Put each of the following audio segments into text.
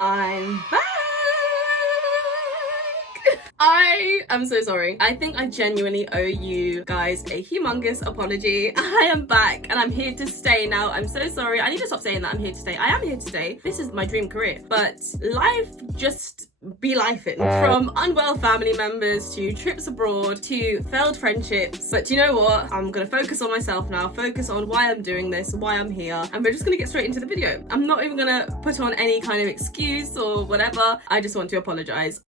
I'm back! I am so sorry. I think I genuinely owe you guys a humongous apology. I am back and I'm here to stay now. I'm so sorry. I need to stop saying that I'm here to stay. I am here to stay. This is my dream career. But life just be lifing. From unwell family members to trips abroad to failed friendships. But you know what? I'm gonna focus on myself now. Focus on why I'm doing this, why I'm here. And we're just gonna get straight into the video. I'm not even gonna put on any kind of excuse or whatever. I just want to apologize.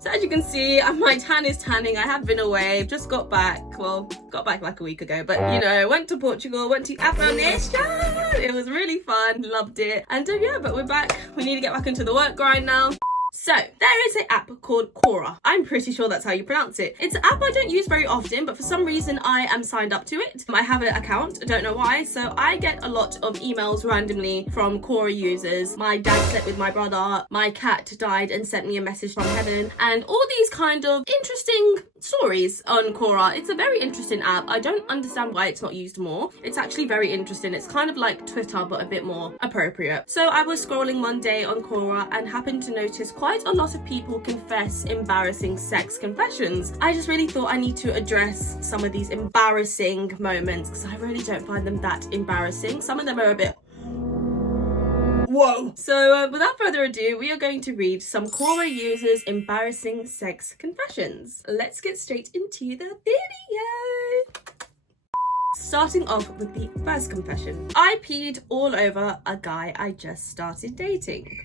So as you can see, my tan is tanning. I have been away, just got back. Well, got back like a week ago, but you know, went to Portugal, went to Afghanistan. It was really fun, loved it. And yeah, but we're back. We need to get back into the work grind now. So, there is an app called Quora. I'm pretty sure that's how you pronounce it. It's an app I don't use very often, but for some reason I am signed up to it. I have an account, I don't know why. So I get a lot of emails randomly from Quora users. My dad slept with my brother, my cat died and sent me a message from heaven, and all these kind of interesting stories on Quora. It's a very interesting app. I don't understand why it's not used more. It's actually very interesting. It's kind of like Twitter, but a bit more appropriate. So I was scrolling one day on Quora and happened to notice quite a lot of people confess embarrassing sex confessions. I just really thought I need to address some of these embarrassing moments because I really don't find them that embarrassing. Some of them are a bit whoa. So without further ado, we are going to read some Quora users' embarrassing sex confessions. Let's get straight into the video. Starting off with the first confession. I peed all over a guy I just started dating.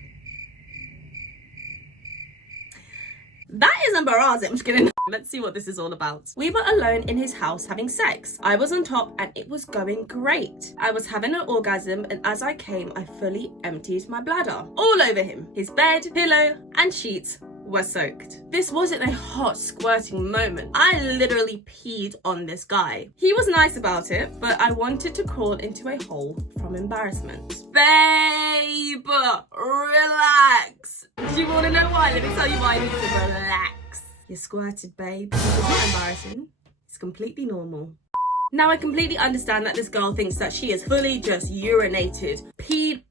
That is embarrassing. I'm just kidding. Let's see what this is all about. We were alone in his house having sex. I was on top and it was going great. I was having an orgasm and as I came, I fully emptied my bladder. All over him. His bed, pillow and sheets were soaked. This wasn't a hot squirting moment. I literally peed on this guy. He was nice about it, but I wanted to crawl into a hole from embarrassment. Babe, relax. Do you want to know why? Let me tell you why you need to relax. You squirted, babe. It's not embarrassing. It's completely normal. Now I completely understand that this girl thinks that she is fully just urinated,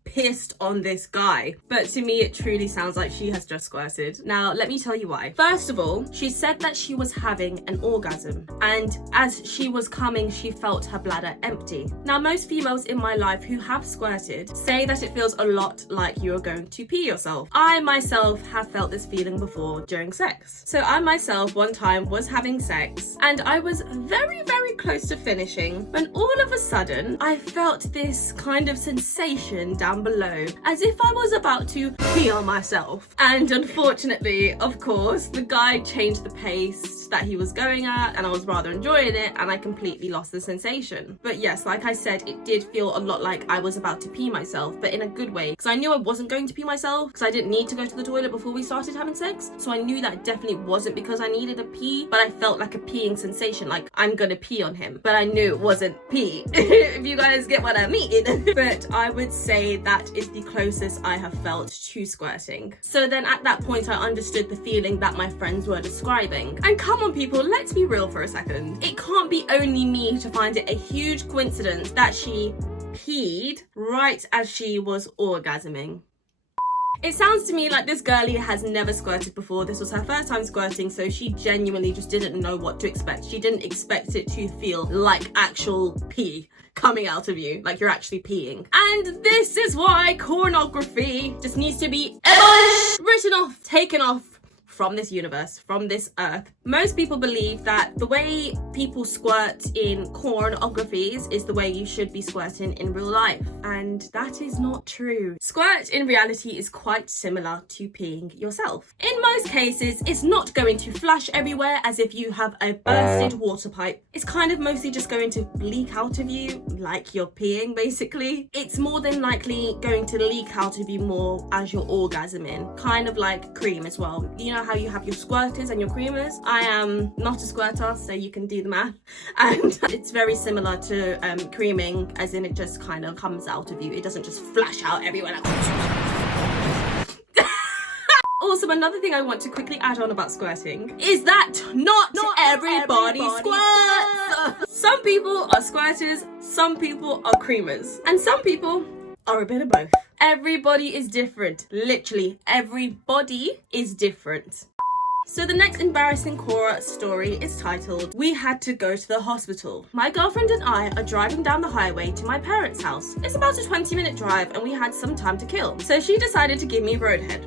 pissed on this guy. But to me, it truly sounds like she has just squirted. Now, let me tell you why. First of all, she said that she was having an orgasm. And as she was coming, she felt her bladder empty. Now, most females in my life who have squirted say that it feels a lot like you're going to pee yourself. I myself have felt this feeling before during sex. So I myself one time was having sex and I was very, very close to finishing when all of a sudden I felt this kind of sensation down below as if I was about to pee on myself. And unfortunately, of course, the guy changed the pace that he was going at and I was rather enjoying it and I completely lost the sensation. But yes, like I said, it did feel a lot like I was about to pee myself, but in a good way, because I knew I wasn't going to pee myself because I didn't need to go to the toilet before we started having sex. So I knew that definitely wasn't because I needed a pee, but I felt like a peeing sensation, like I'm gonna pee on him, but I knew it wasn't pee. If you guys get what I mean. But I would say that is the closest I have felt to squirting. So then at that point I understood the feeling that my friends were describing. And come on people, let's be real for a second. It can't be only me to find it a huge coincidence that she peed right as she was orgasming. It sounds to me like this girlie has never squirted before. This was her first time squirting, so she genuinely just didn't know what to expect. She didn't expect it to feel like actual pee coming out of you, like you're actually peeing. And this is why pornography just needs to be written off, taken off from this universe, from this earth. Most people believe that the way people squirt in pornographies is the way you should be squirting in real life. And that is not true. Squirt in reality is quite similar to peeing yourself. In most cases, it's not going to flash everywhere as if you have a bursted water pipe. It's kind of mostly just going to leak out of you like you're peeing, basically. It's more than likely going to leak out of you more as you're orgasming, kind of like cream as well. You know how you have your squirters and your creamers? I am not a squirter, so you can do the math. And it's very similar to creaming, as in it just kind of comes out of you. It doesn't just flash out everywhere like Also, another thing I want to quickly add on about squirting is that not everybody squirts. Some people are squirters, some people are creamers, and some people are a bit of both. Everybody is different. Literally, everybody is different. So the next embarrassing Quora story is titled, "We Had to Go to the Hospital." My girlfriend and I are driving down the highway to my parents' house. It's about a 20-minute drive and we had some time to kill. So she decided to give me roadhead.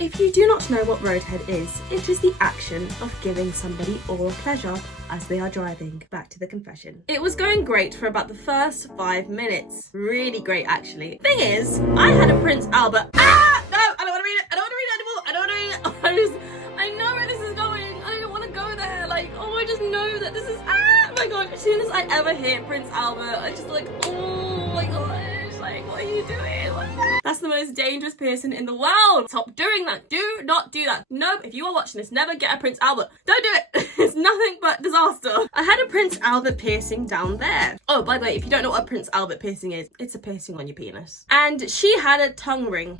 If you do not know what roadhead is, it is the action of giving somebody oral pleasure as they are driving. Back to the confession. It was going great for about the first 5 minutes. Really great, actually. Thing is, I had a Prince Albert. No, I don't want to read it. I don't want to read it anymore. I don't want to read it. I know where this is going. I don't want to go there. Like, oh, I just know that this is, oh my god. As soon as I ever hear Prince Albert, I just like, oh my gosh. Like, what are you doing? What is that? That's the most dangerous piercing in the world. Stop doing that. Do not do that. No, if you are watching this, never get a Prince Albert. Don't do it. It's nothing but disaster. I had a Prince Albert piercing down there. Oh, by the way, if you don't know what a Prince Albert piercing is, it's a piercing on your penis. And she had a tongue ring.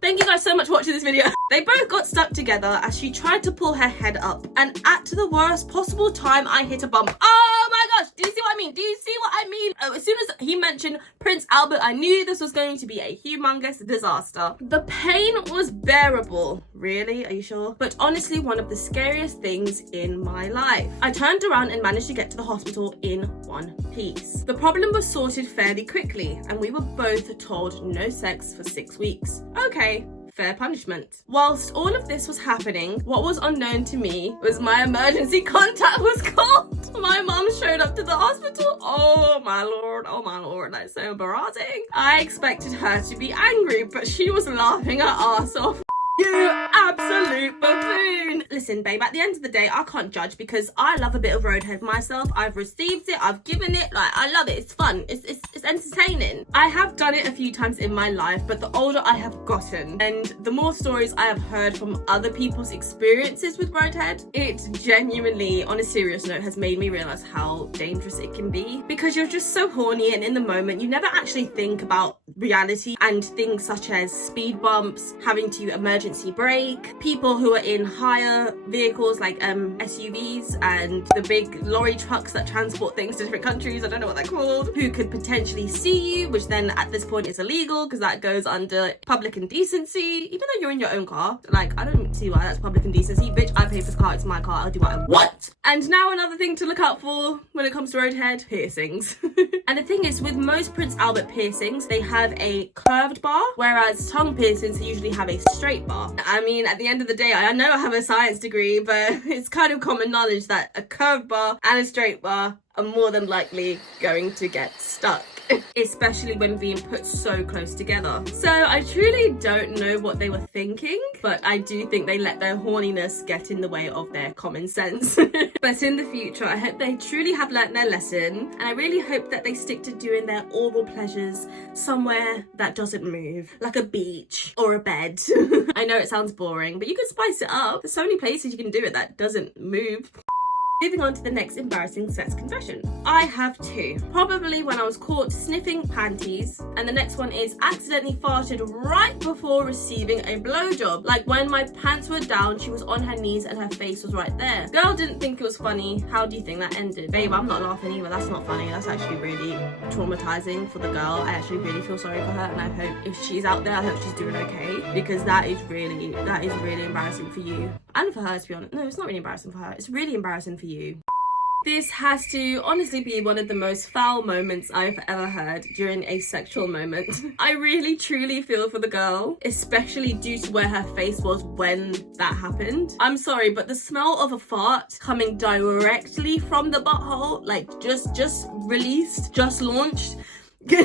Thank you guys so much for watching this video. They both got stuck together as she tried to pull her head up, and at the worst possible time I hit a bump. Oh my gosh, do you see what I mean? Do you see what I mean? Oh, as soon as he mentioned Prince Albert, I knew this was going to be a humongous disaster. The pain was bearable. Really? Are you sure? But honestly, one of the scariest things in my life. I turned around and managed to get to the hospital in one piece. The problem was sorted fairly quickly, and we were both told no sex for 6 weeks. Okay. Fair punishment. Whilst all of this was happening, what was unknown to me was my emergency contact was called. My mum showed up to the hospital. Oh my lord, that's so embarrassing. I expected her to be angry, but she was laughing her ass off. You absolute buffoon. Listen, babe, at the end of the day, I can't judge because I love a bit of roadhead myself. I've received it, I've given it, like, I love it. It's fun, it's entertaining. I have done it a few times in my life, but the older I have gotten and the more stories I have heard from other people's experiences with roadhead, it genuinely, on a serious note, has made me realize how dangerous it can be, because you're just so horny and in the moment, you never actually think about reality and things such as speed bumps, having to emergency brake, people who are in higher vehicles like SUVs and the big lorry trucks that transport things to different countries, I don't know what they're called, who could potentially see you, which then at this point is illegal because that goes under public indecency, even though you're in your own car. Like, I don't see why that's public indecency. Bitch, I pay for the car, it's my car, I'll do what I want. And now another thing to look out for when it comes to roadhead, piercings. And the thing is, with most Prince Albert piercings, they have a curved bar, whereas tongue piercings usually have a straight bar. I mean, at the end of the day, I know I have a science degree, but it's kind of common knowledge that a curved bar and a straight bar are more than likely going to get stuck, especially when being put so close together. So I truly don't know what they were thinking, but I do think they let their horniness get in the way of their common sense. But in the future, I hope they truly have learnt their lesson, and I really hope that they stick to doing their oral pleasures somewhere that doesn't move, like a beach or a bed. I know it sounds boring, but you can spice it up. There's so many places you can do it that doesn't move. Moving on to the next embarrassing sex confession. I have two. Probably when I was caught sniffing panties, and the next one is accidentally farted right before receiving a blowjob. Like when my pants were down, she was on her knees and her face was right there. Girl didn't think it was funny. How do you think that ended? Babe, I'm not laughing either. That's not funny. That's actually really traumatizing for the girl. I actually really feel sorry for her, and I hope if she's out there, I hope she's doing okay, because that is really embarrassing for you. And for her, to be honest. No, it's not really embarrassing for her. It's really embarrassing for you. This has to honestly be one of the most foul moments I've ever heard during a sexual moment. I really truly feel for the girl, especially due to where her face was when that happened. I'm sorry, but the smell of a fart coming directly from the butthole, like just released, just launched,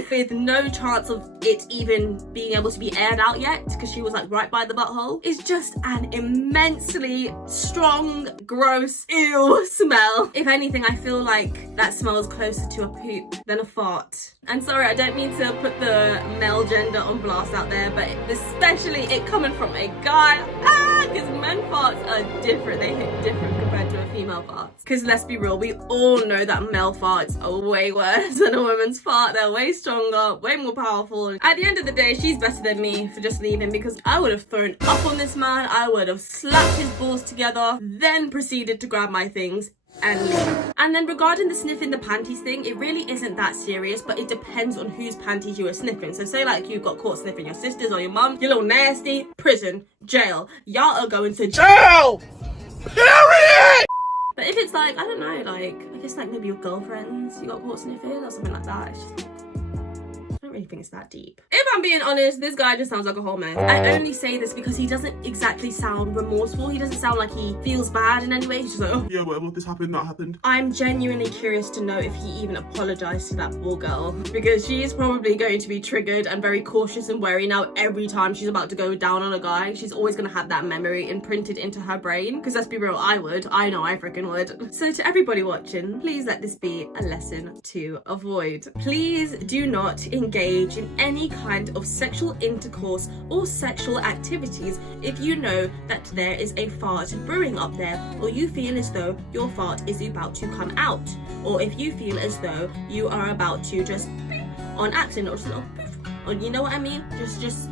with no chance of it even being able to be aired out yet, because she was like right by the butthole, is just an immensely strong, gross, ew smell. If anything, I feel like that smells closer to a poop than a fart. And sorry, I don't mean to put the male gender on blast out there, but especially it coming from a guy, because men farts are different. They hit different compared to a female fart. Because let's be real, we all know that male farts are way worse than a woman's fart. They're way stronger, way more powerful. At the end of the day, she's better than me for just leaving, because I would have thrown up on this man. I would have slapped his balls together, then proceeded to grab my things and leave. And then regarding the sniffing the panties thing, it really isn't that serious, but it depends on whose panties you are sniffing. So say like you got caught sniffing your sister's or your mum, you little nasty, prison, jail. Y'all are going to jail! Period! But if it's like, I don't know, like, I guess like maybe your girlfriends you got caught sniffing or something like that, it's just like, I don't really think it's that deep. If I'm being honest, this guy just sounds like a whole mess. I only say this because he doesn't exactly sound remorseful. He doesn't sound like he feels bad in any way. He's just like, oh yeah, whatever, this happened, that happened. I'm genuinely curious to know if he even apologized to that poor girl, because she is probably going to be triggered and very cautious and wary now every time she's about to go down on a guy. She's always going to have that memory imprinted into her brain, because let's be real, I would. I know I freaking would. So to everybody watching, please let this be a lesson to avoid. Please do not engage in any kind of sexual intercourse or sexual activities if you know that there is a fart brewing up there, or you feel as though your fart is about to come out, or if you feel as though you are about to just on accident or just or you know what I mean, just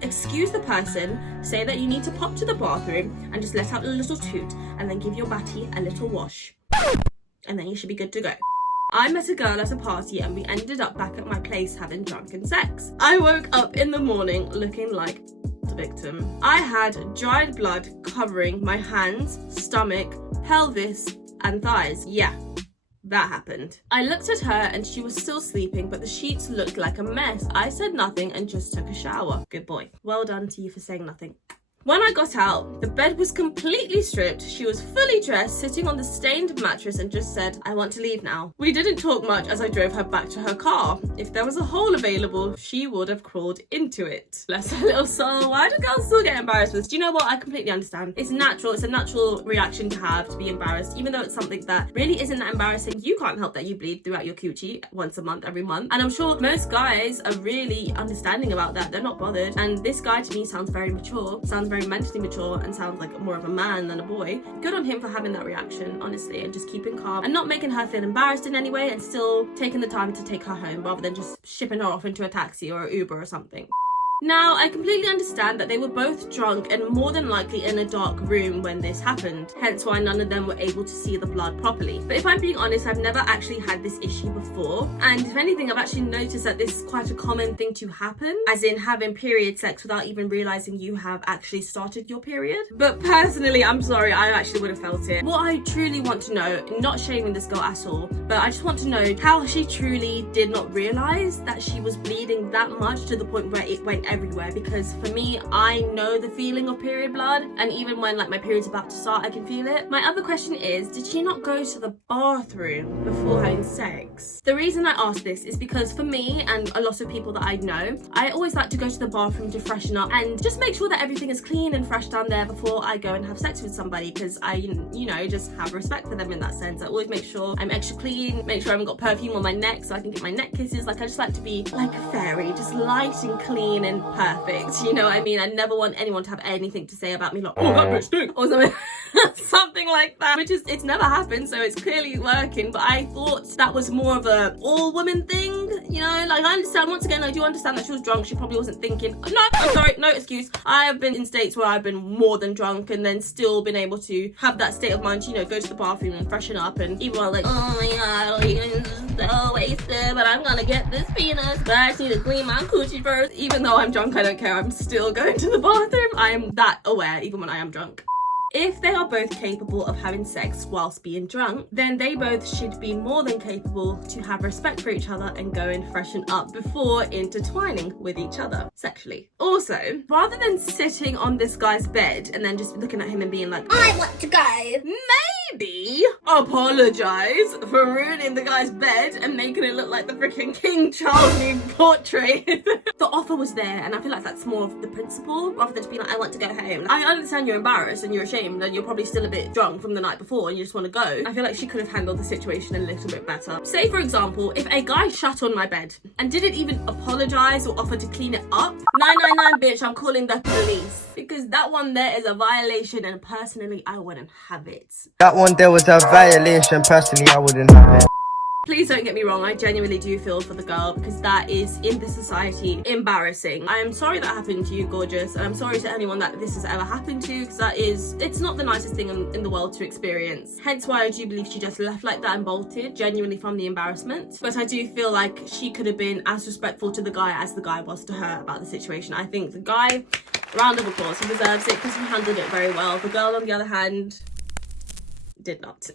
excuse the person, say that you need to pop to the bathroom and just let out a little toot, and then give your batty a little wash, and then you should be good to go. I met a girl at a party and we ended up back at my place having drunken sex. I woke up in the morning looking like the victim. I had dried blood covering my hands, stomach, pelvis, and thighs. Yeah, that happened. I looked at her and she was still sleeping, but the sheets looked like a mess. I said nothing and just took a shower. Good boy. Well done to you for saying nothing. When I got out, the bed was completely stripped. She was fully dressed, sitting on the stained mattress, and just said, I want to leave now. We didn't talk much as I drove her back to her car. If there was a hole available, she would have crawled into it. Bless her little soul. Why do girls still get embarrassed with this? Do you know what? I completely understand. It's natural. It's a natural reaction to have, to be embarrassed, even though it's something that really isn't that embarrassing. You can't help that you bleed throughout your coochie once a month, every month. And I'm sure most guys are really understanding about that. They're not bothered. And this guy to me sounds very mature, sounds very mentally mature, and sounds like more of a man than a boy. Good on him for having that reaction, honestly, and just keeping calm and not making her feel embarrassed in any way, and still taking the time to take her home rather than just shipping her off into a taxi or an Uber or something. Now, I completely understand that they were both drunk and more than likely in a dark room when this happened, hence why none of them were able to see the blood properly. But if I'm being honest, I've never actually had this issue before, and if anything, I've actually noticed that this is quite a common thing to happen, as in having period sex without even realising you have actually started your period. But personally, I'm sorry, I actually would have felt it. What I truly want to know, not shaming this girl at all, but I just want to know how she truly did not realise that she was bleeding that much to the point where it went everywhere, because for me, I know the feeling of period blood, and even when like my period's about to start, I can feel it. My other question is, did she not go to the bathroom before having sex? The reason I ask this is because for me and a lot of people that I know, I always like to go to the bathroom to freshen up and just make sure that everything is clean and fresh down there before I go and have sex with somebody, because I, you know, just have respect for them in that sense. I always make sure I'm extra clean, make sure I haven't got perfume on my neck so I can get my neck kisses. Like, I just like to be like a fairy, just light and clean and perfect. You know what I mean? I never want anyone to have anything to say about me like, oh, that bitch stink, or something, something like that, which is, it's never happened, so it's clearly working. But I thought that was more of a all women thing, you know? Like, I understand, once again, I do understand that she was drunk. She probably wasn't thinking, no, I'm sorry, no excuse. I have been in states where I've been more than drunk and then still been able to have that state of mind to, you know, go to the bathroom and freshen up, and even while like, oh my god, I'm so wasted, but I'm gonna get this penis, but I just need to clean my coochie first. Even though I'm drunk, I don't care. I'm still going to the bathroom. I am that aware even when I am drunk. If they are both capable of having sex whilst being drunk, then they both should be more than capable to have respect for each other and go and freshen up before intertwining with each other sexually. Also, rather than sitting on this guy's bed and then just looking at him and being like, I want to go, maybe apologize for ruining the guy's bed and making it look like the freaking King Charles new portrait. The offer was there, and I feel like that's more of the principle rather than just being like, I want to go home. I understand you're embarrassed and you're ashamed and you're probably still a bit drunk from the night before and you just want to go. I feel like she could have handled the situation a little bit better. Say, for example, if a guy shat on my bed and didn't even apologize or offer to clean it up, 999 bitch, I'm calling the police, because that one there is a violation, and personally I wouldn't have it. That one there was a violation, personally I wouldn't have it. Please don't get me wrong, I genuinely do feel for the girl because that is, in this society, embarrassing. I am sorry that happened to you, gorgeous, and I'm sorry to anyone that this has ever happened to, because it's not the nicest thing in the world to experience. Hence why I do believe she just left like that and bolted, genuinely from the embarrassment. But I do feel like she could have been as respectful to the guy as the guy was to her about the situation. I think the guy, round of applause, he deserves it because he handled it very well. The girl, on the other hand, did not.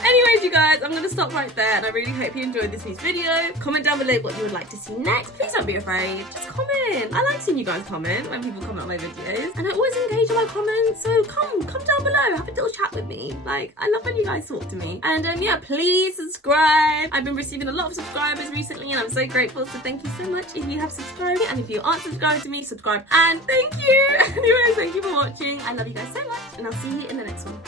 Anyways, you guys, I'm going to stop right there, and I really hope you enjoyed this week's video. Comment down below what you would like to see next. Please don't be afraid. Just comment. I like seeing you guys comment when people comment on my videos, and I always engage in my comments, so come down below. Have a little chat with me. Like, I love when you guys talk to me. And yeah, please subscribe. I've been receiving a lot of subscribers recently, and I'm so grateful, so thank you so much if you have subscribed. And if you aren't subscribed to me, subscribe. And thank you. Anyways, thank you for watching. I love you guys so much, and I'll see you in the next one.